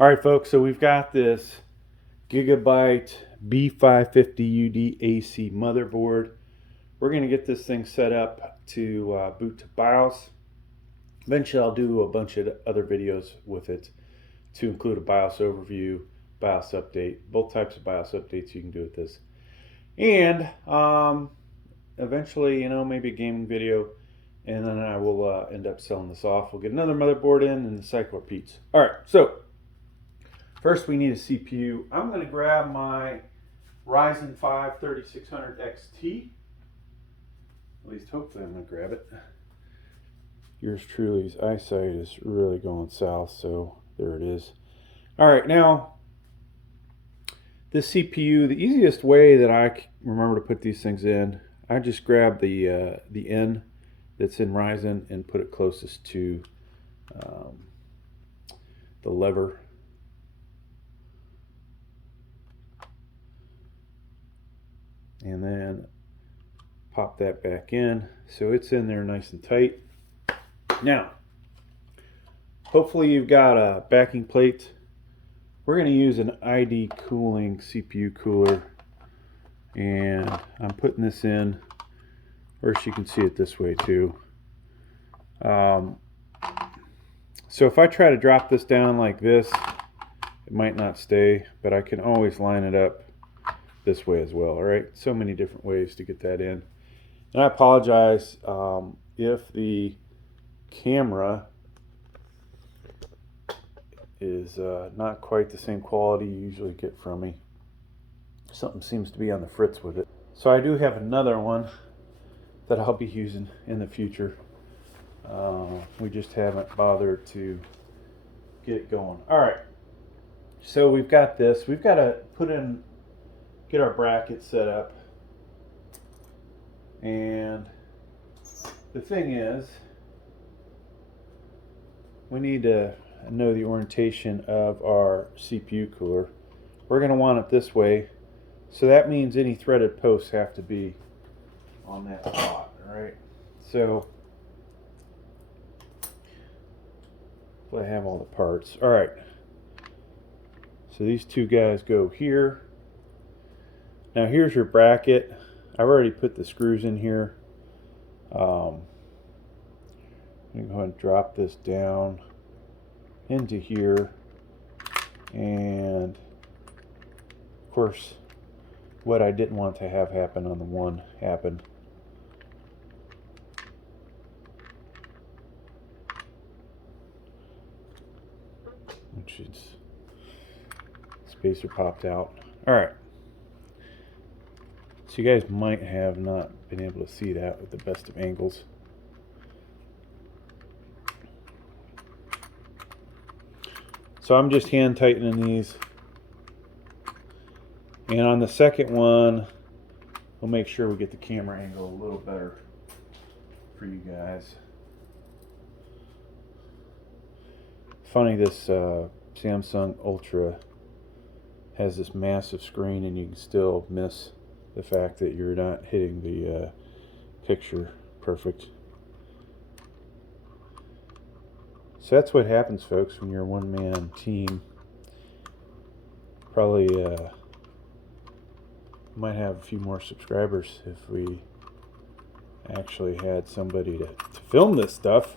All right, folks, so we've got this Gigabyte B550 UD AC motherboard. We're going to get this thing set up to boot to BIOS. Eventually, I'll do a bunch of other videos with it to include a BIOS overview, BIOS update, both types of BIOS updates you can do with this. And eventually, maybe a gaming video, and then I will end up selling this off. We'll get another motherboard in, and the cycle repeats. All right, so first, we need a CPU. I'm going to grab my Ryzen 5 3600 XT. At least, hopefully, I'm going to grab it. Yours truly's eyesight is really going south, so there it is. All right, now, this CPU, the easiest way that I remember to put these things in, I just grab the N that's in Ryzen and put it closest to the lever. And then pop that back in so it's in there nice and tight. Now, hopefully you've got a backing plate. We're going to use an ID cooling CPU cooler, and I'm putting this in, or you can see it this way too. So if I try to drop this down like this, it might not stay, but I can always line it up this way as well. All right, so many different ways to get that in. And I apologize if the camera is not quite the same quality you usually get from me. Something seems to be on the fritz with it. So I do have another one that I'll be using in the future. We just haven't bothered to get it going. All right, so we've got this. We've got to get our bracket set up. And the thing is, we need to know the orientation of our CPU cooler. We're going to want it this way, so that means any threaded posts have to be on that spot. All right, so I have all the parts. All right, so these two guys go here. Now here's your bracket. I've already put the screws in here. I'm going to go ahead and drop this down into here, and of course what I didn't want to have happen on the one happened. Which is, spacer popped out. All right, so you guys might have not been able to see that with the best of angles. So I'm just hand tightening these. And on the second one, we'll make sure we get the camera angle a little better for you guys. Funny, this Samsung Ultra has this massive screen, and you can still miss the fact that you're not hitting the picture perfect. So that's what happens, folks, when you're a one-man team. Probably might have a few more subscribers if we actually had somebody to film this stuff.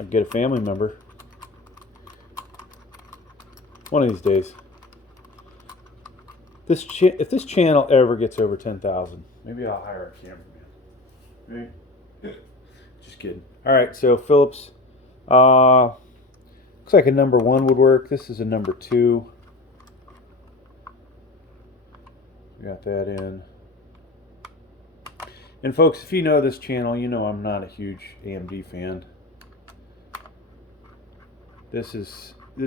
I'd get a family member one of these days. If this channel ever gets over 10,000, maybe I'll hire a cameraman. Right? Just kidding. All right, so Phillips. Looks like a number 1 would work. This is a number 2. We got that in. And folks, if you know this channel, you know I'm not a huge AMD fan. This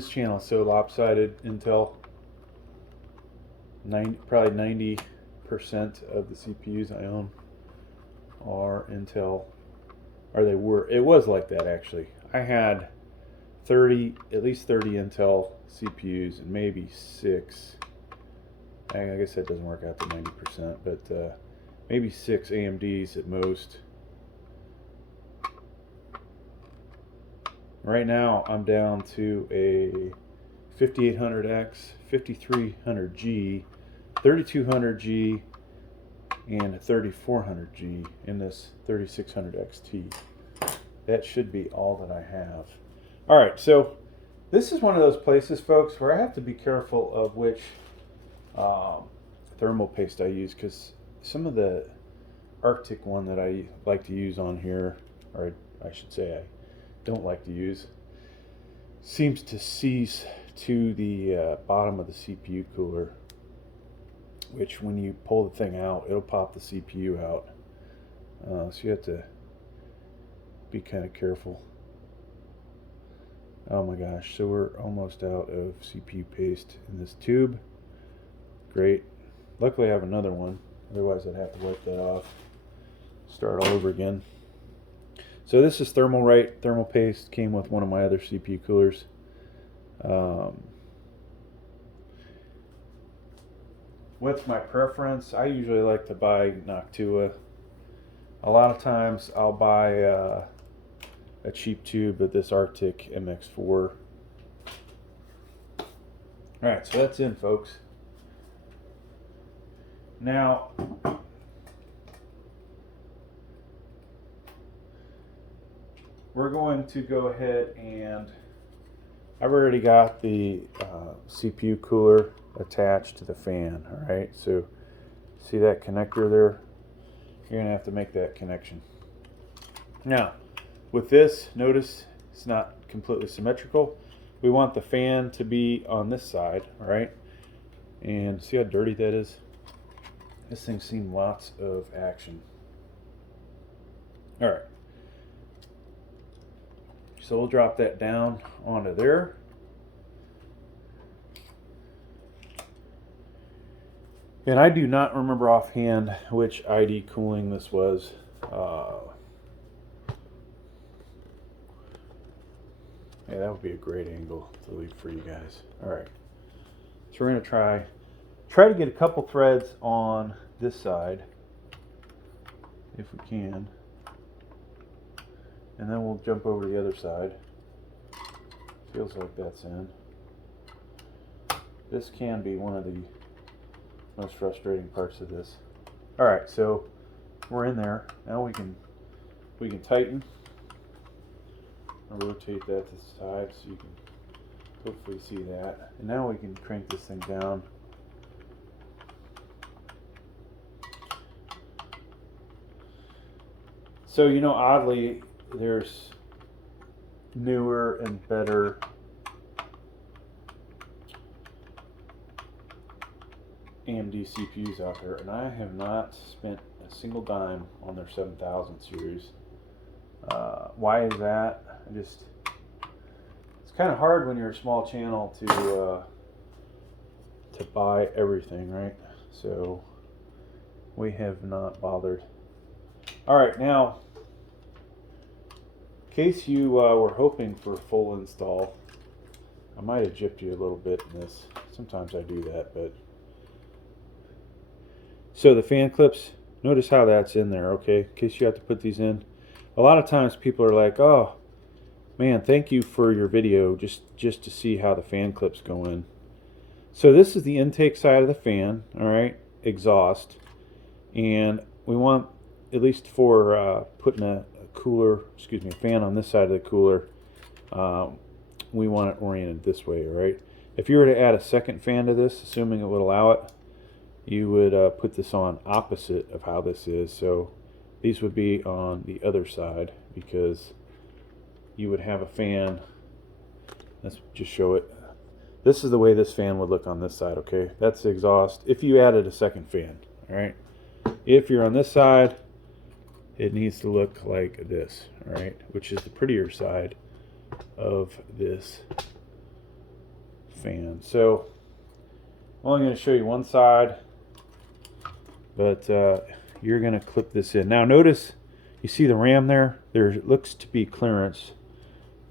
channel is so lopsided. Intel, probably 90% of the CPUs I own are Intel, or they were. It was like that actually. I had at least 30 Intel CPUs and maybe 6. I guess that doesn't work out to 90%, but maybe 6 AMDs at most. Right now I'm down to a 5800X, 5300G, 3200G, and a 3400G in this 3600 XT. That should be all that I have. All right, so this is one of those places, folks, where I have to be careful of which thermal paste I use, because some of the Arctic one that I like to use on here, or I should say I don't like to use, seems to seize to the bottom of the CPU cooler, which when you pull the thing out, it'll pop the CPU out. So you have to be kind of careful. Oh my gosh, so we're almost out of CPU paste in this tube. Great. Luckily I have another one, otherwise I'd have to wipe that off, start all over again. So this is Thermalright thermal paste, came with one of my other CPU coolers. What's my preference? I usually like to buy Noctua. A lot of times I'll buy a cheap tube of this Arctic MX4. Alright, so that's in, folks. Now, we're going to go ahead and I've already got the CPU cooler attached to the fan. Alright, so see that connector there? You're going to have to make that connection. Now, with this, notice it's not completely symmetrical. We want the fan to be on this side, alright? And see how dirty that is? This thing's seen lots of action. Alright. So we'll drop that down onto there. And I do not remember offhand which ID cooling this was. Yeah, that would be a great angle to leave for you guys. Alright. So we're going to try to get a couple threads on this side, if we can. And then we'll jump over to the other side. Feels like that's in. This can be one of the most frustrating parts of this. Alright, so we're in there. Now we can tighten. I'll rotate that to the side so you can hopefully see that. And now we can crank this thing down. So, you know, oddly, there's newer and better AMD CPUs out there, and I have not spent a single dime on their 7000 series. Why is that? It's kind of hard when you're a small channel to buy everything, right? So we have not bothered. All right, now, in case you were hoping for a full install, I might have gypped you a little bit in this. Sometimes I do that, but so the fan clips, notice how that's in there, okay? In case you have to put these in. A lot of times people are like, oh, man, thank you for your video, just to see how the fan clips go in. So this is the intake side of the fan, all right, exhaust. And we want, at least for putting a fan on this side of the cooler, we want it oriented this way, all right? If you were to add a second fan to this, assuming it would allow it, you would put this on opposite of how this is. So these would be on the other side, because you would have a fan. Let's just show it. This is the way this fan would look on this side, okay? That's the exhaust if you added a second fan, all right? If you're on this side, it needs to look like this, all right? Which is the prettier side of this fan. So I'm only going to show you one side, but you're going to clip this in. Now notice, you see the RAM there? There looks to be clearance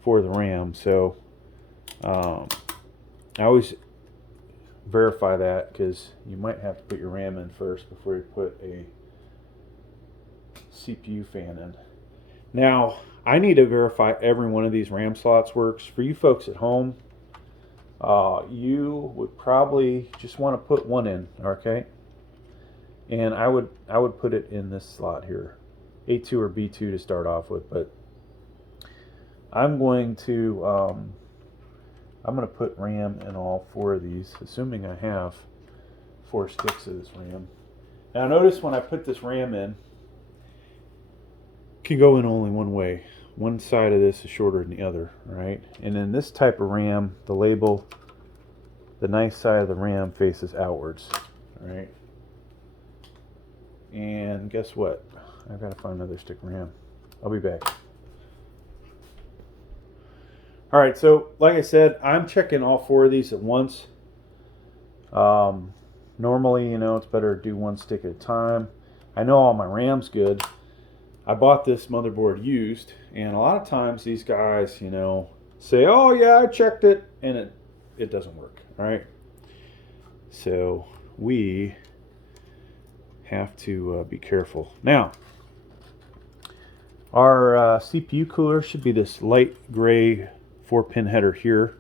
for the RAM, so I always verify that, because you might have to put your RAM in first before you put a CPU fan in. Now I need to verify every one of these RAM slots works. For you folks at home, you would probably just want to put one in, okay? And I would put it in this slot here, A2 or B2 to start off with, but I'm going to put RAM in all 4 of these, assuming I have 4 sticks of this RAM. Now notice when I put this RAM in, it can go in only one way. One side of this is shorter than the other, right? And in this type of RAM, the label, the nice side of the RAM faces outwards, right? And guess what? I've got to find another stick of RAM. I'll be back. All right, so like I said, I'm checking all 4 of these at once. Normally, you know, it's better to do 1 stick at a time. I know all my RAM's good. I bought this motherboard used, and a lot of times these guys, you know, say, oh yeah, I checked it, and it doesn't work, all right? So we have to be careful. Now, our CPU cooler should be this light gray 4-pin header here.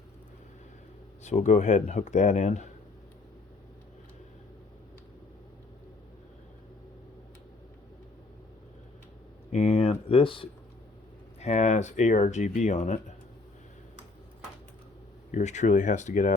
So we'll go ahead and hook that in. And this has ARGB on it. Yours truly has to get out